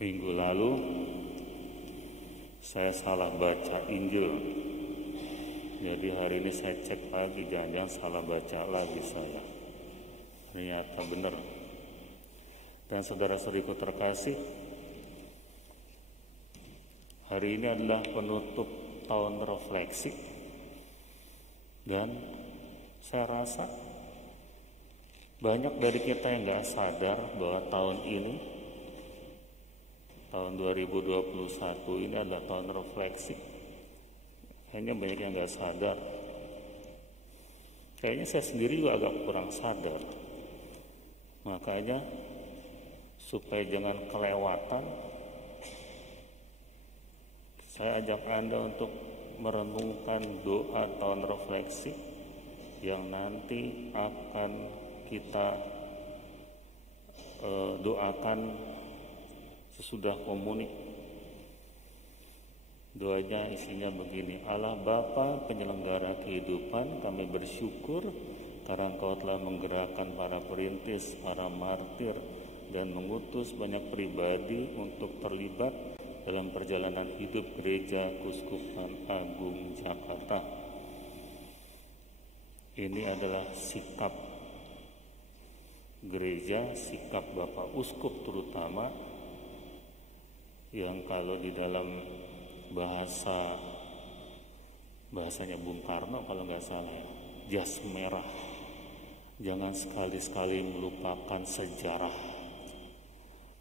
Minggu lalu saya salah baca Injil. Jadi hari ini saya cek lagi, jangan-jangan salah baca lagi saya. Ternyata benar. Dan saudara-saudariku terkasih, hari ini adalah penutup tahun refleksi. Dan saya rasa banyak dari kita yang gak sadar bahwa tahun ini, tahun 2021 ini adalah tahun refleksi. Kayaknya banyak yang gak sadar. Kayaknya saya sendiri juga agak kurang sadar. Makanya supaya jangan kelewatan, saya ajak Anda untuk merenungkan doa tahun refleksi yang nanti akan kita doakan sesudah komuni. Doanya isinya begini: Allah Bapa penyelenggara kehidupan, kami bersyukur karena Engkau telah menggerakkan para perintis, para martir, dan mengutus banyak pribadi untuk terlibat dalam perjalanan hidup Gereja Keuskupan Agung Jakarta. Ini adalah sikap gereja, sikap Bapak Uskup terutama, yang kalau di dalam bahasanya Bung Karno kalau nggak salah ya, jas merah, jangan sekali-sekali melupakan sejarah.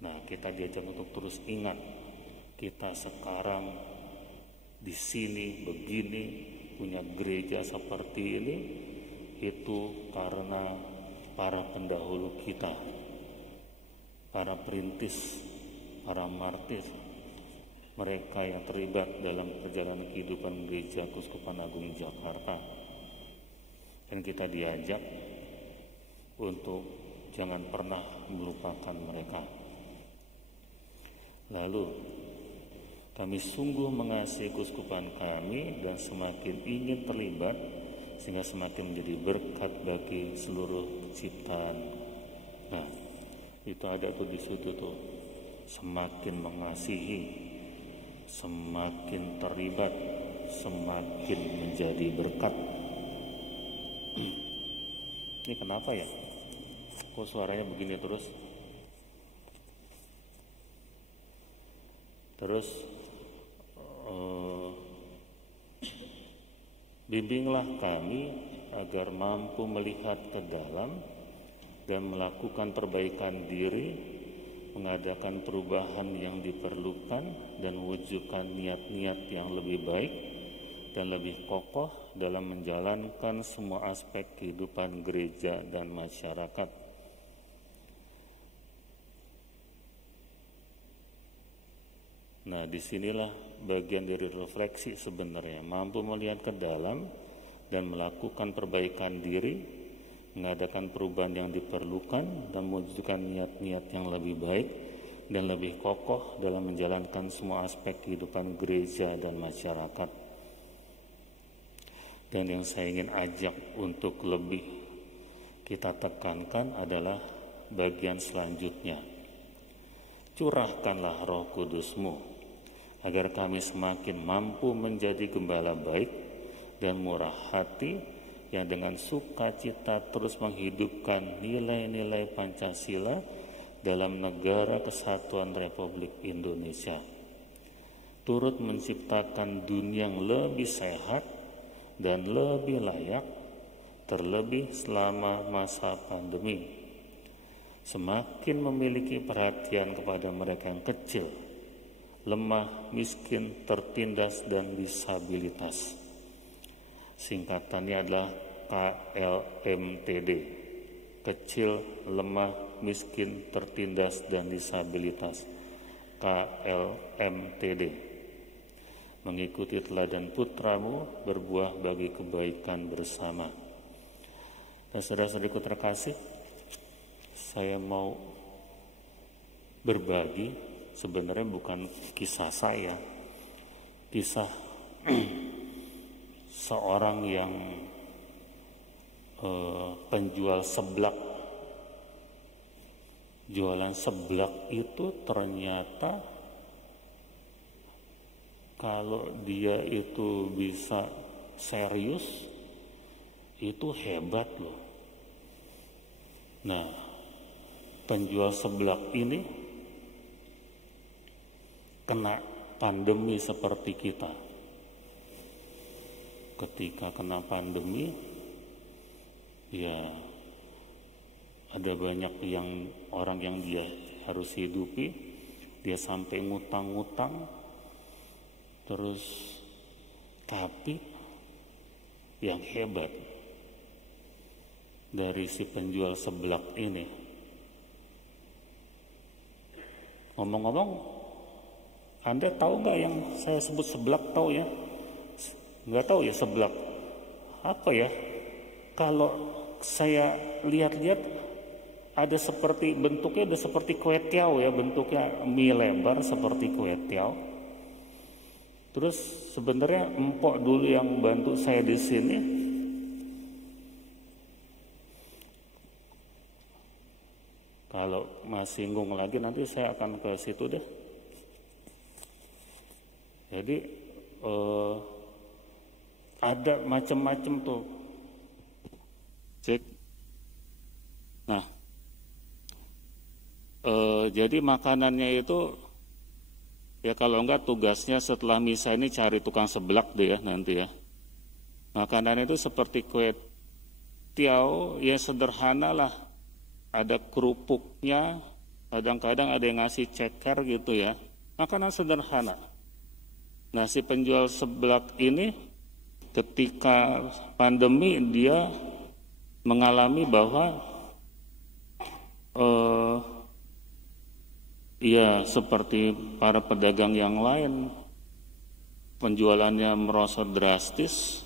Nah, kita diajak untuk terus ingat, kita sekarang di sini begini, punya gereja seperti ini, itu karena para pendahulu kita, para perintis, para martir, mereka yang terlibat dalam perjalanan kehidupan Gereja Keuskupan Agung Jakarta. Dan kita diajak untuk jangan pernah melupakan mereka. Lalu kami sungguh mengasihi keuskupan kami dan semakin ingin terlibat sehingga semakin menjadi berkat bagi seluruh ciptaan. Nah, itu ada tuh di situ tuh, semakin mengasihi, semakin terlibat, semakin menjadi berkat. Ini kenapa ya? Kok suaranya begini terus? Terus bimbinglah kami agar mampu melihat ke dalam dan melakukan perbaikan diri, mengadakan perubahan yang diperlukan, dan mewujudkan niat-niat yang lebih baik dan lebih kokoh dalam menjalankan semua aspek kehidupan gereja dan masyarakat. Nah, disinilah bagian dari refleksi sebenarnya, mampu melihat ke dalam dan melakukan perbaikan diri, mengadakan perubahan yang diperlukan, dan mewujudkan niat-niat yang lebih baik dan lebih kokoh dalam menjalankan semua aspek kehidupan gereja dan masyarakat. Dan yang saya ingin ajak untuk lebih kita tekankan adalah bagian selanjutnya. Curahkanlah Roh Kudus-Mu agar kami semakin mampu menjadi gembala baik dan murah hati yang dengan sukacita terus menghidupkan nilai-nilai Pancasila dalam negara kesatuan Republik Indonesia, turut menciptakan dunia yang lebih sehat dan lebih layak, terlebih selama masa pandemi, semakin memiliki perhatian kepada mereka yang kecil, lemah, miskin, tertindas, dan disabilitas. Singkatannya adalah KLMTD, kecil, lemah, miskin, tertindas, dan disabilitas. KLMTD. Mengikuti teladan putramu, berbuah bagi kebaikan bersama. Dan saudara-saudariku terkasih, saya mau berbagi, sebenarnya bukan kisah saya, kisah seorang yang penjual seblak jualan seblak itu ternyata kalau dia itu bisa serius, itu hebat loh. Nah, penjual seblak ini kena pandemi seperti kita. Ketika kena pandemi, ya ada banyak orang yang dia harus hidupi, dia sampai ngutang-ngutang, terus tapi yang hebat dari si penjual seblak ini, ngomong-ngomong, Anda tahu nggak yang saya sebut seblak? Tahu ya? Nggak tahu ya seblak apa ya? Kalau saya lihat-lihat ada seperti bentuknya, ada seperti kue tiaw ya, bentuknya mie lebar seperti kue tiaw. Terus sebenarnya empok dulu yang bantu saya di sini. Kalau masih singgung lagi nanti saya akan ke situ deh. Jadi ada macam-macam tuh. Cek. Nah, jadi makanannya itu ya kalau enggak tugasnya setelah misa ini cari tukang seblak deh ya nanti ya. Makanan itu seperti kue tiaw, ya sederhana lah. Ada kerupuknya, kadang-kadang ada yang ngasih ceker gitu ya. Makanan sederhana. Nah si penjual seblak ini ketika pandemi dia mengalami bahwa ya seperti para pedagang yang lain, penjualannya merosot drastis,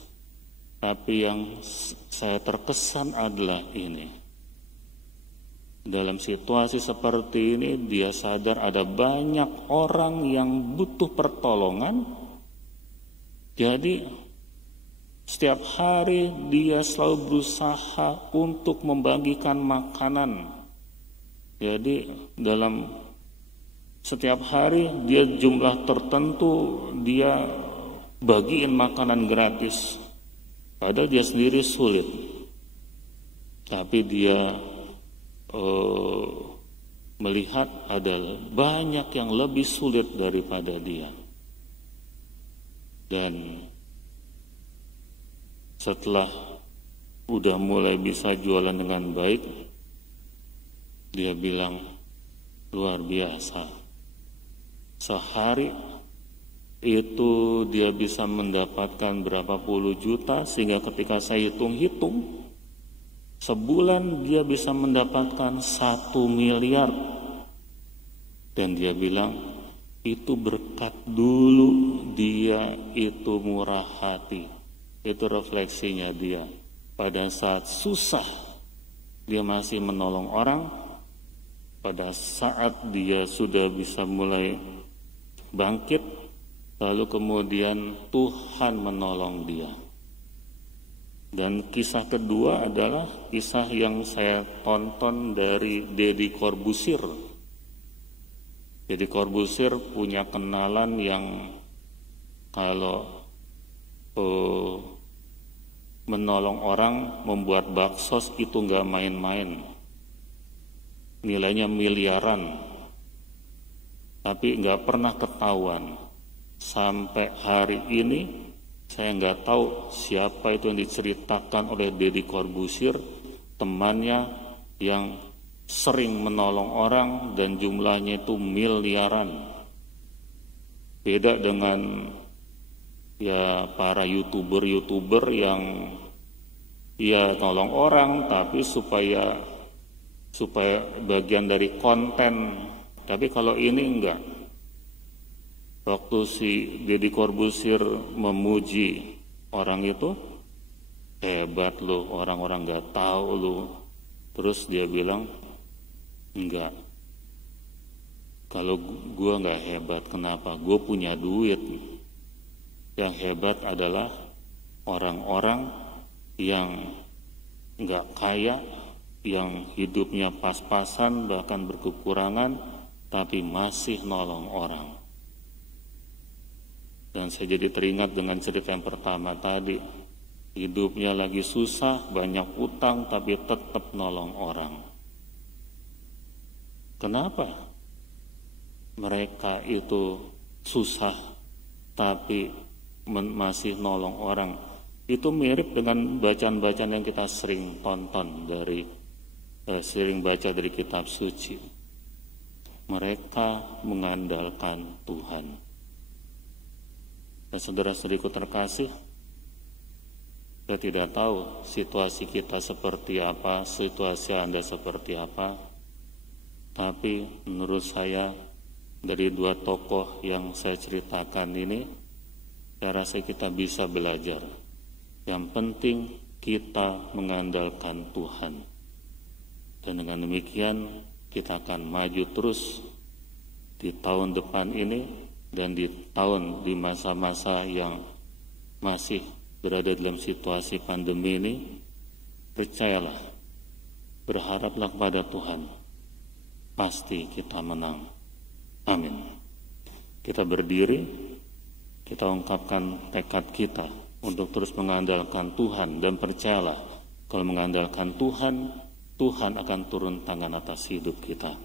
tapi yang saya terkesan adalah ini. Dalam situasi seperti ini dia sadar ada banyak orang yang butuh pertolongan, jadi setiap hari dia selalu berusaha untuk membagikan makanan. Jadi dalam setiap hari dia jumlah tertentu dia bagiin makanan gratis. Padahal dia sendiri sulit. Tapi dia melihat ada banyak yang lebih sulit daripada dia. Dan setelah udah mulai bisa jualan dengan baik, dia bilang luar biasa. Sehari itu dia bisa mendapatkan berapa puluh juta, sehingga ketika saya hitung-hitung sebulan dia bisa mendapatkan 1 miliar. Dan dia bilang itu berkat dulu dia itu murah hati. Itu refleksinya dia. Pada saat susah dia masih menolong orang. Pada saat dia sudah bisa mulai bangkit, lalu kemudian Tuhan menolong dia. Dan kisah kedua adalah kisah yang saya tonton dari Deddy Corbuzier. Deddy Corbuzier punya kenalan yang kalau menolong orang membuat baksos itu nggak main-main, nilainya miliaran, tapi nggak pernah ketahuan. Sampai hari ini saya nggak tahu siapa itu yang diceritakan oleh Deddy Corbuzier, temannya yang sering menolong orang dan jumlahnya itu miliaran. Beda dengan ya para youtuber yang ya nolong orang tapi supaya bagian dari konten. Tapi kalau ini enggak. Waktu si Deddy Corbuzier memuji orang itu, hebat lo, orang-orang nggak tahu lo. Terus dia bilang, enggak. Kalau gua nggak hebat, kenapa? Gue punya duit. Yang hebat adalah orang-orang yang nggak kaya, yang hidupnya pas-pasan bahkan berkekurangan tapi masih nolong orang. Dan saya jadi teringat dengan cerita yang pertama tadi, hidupnya lagi susah, banyak utang tapi tetap nolong orang. Kenapa mereka itu susah tapi masih nolong orang? Itu mirip dengan bacaan-bacaan yang kita sering tonton sering baca dari kitab suci. Mereka mengandalkan Tuhan. Dan saudara-saudariku terkasih, saya tidak tahu situasi kita seperti apa, situasi Anda seperti apa, tapi menurut saya dari dua tokoh yang saya ceritakan ini, saya rasa kita bisa belajar. Yang penting kita mengandalkan Tuhan. Dan dengan demikian kita akan maju terus di tahun depan ini dan di masa-masa yang masih berada dalam situasi pandemi ini. Percayalah, berharaplah kepada Tuhan, pasti kita menang. Amin. Kita berdiri, kita ungkapkan tekad kita untuk terus mengandalkan Tuhan, dan percayalah, kalau mengandalkan Tuhan, Tuhan akan turun tangan atas hidup kita.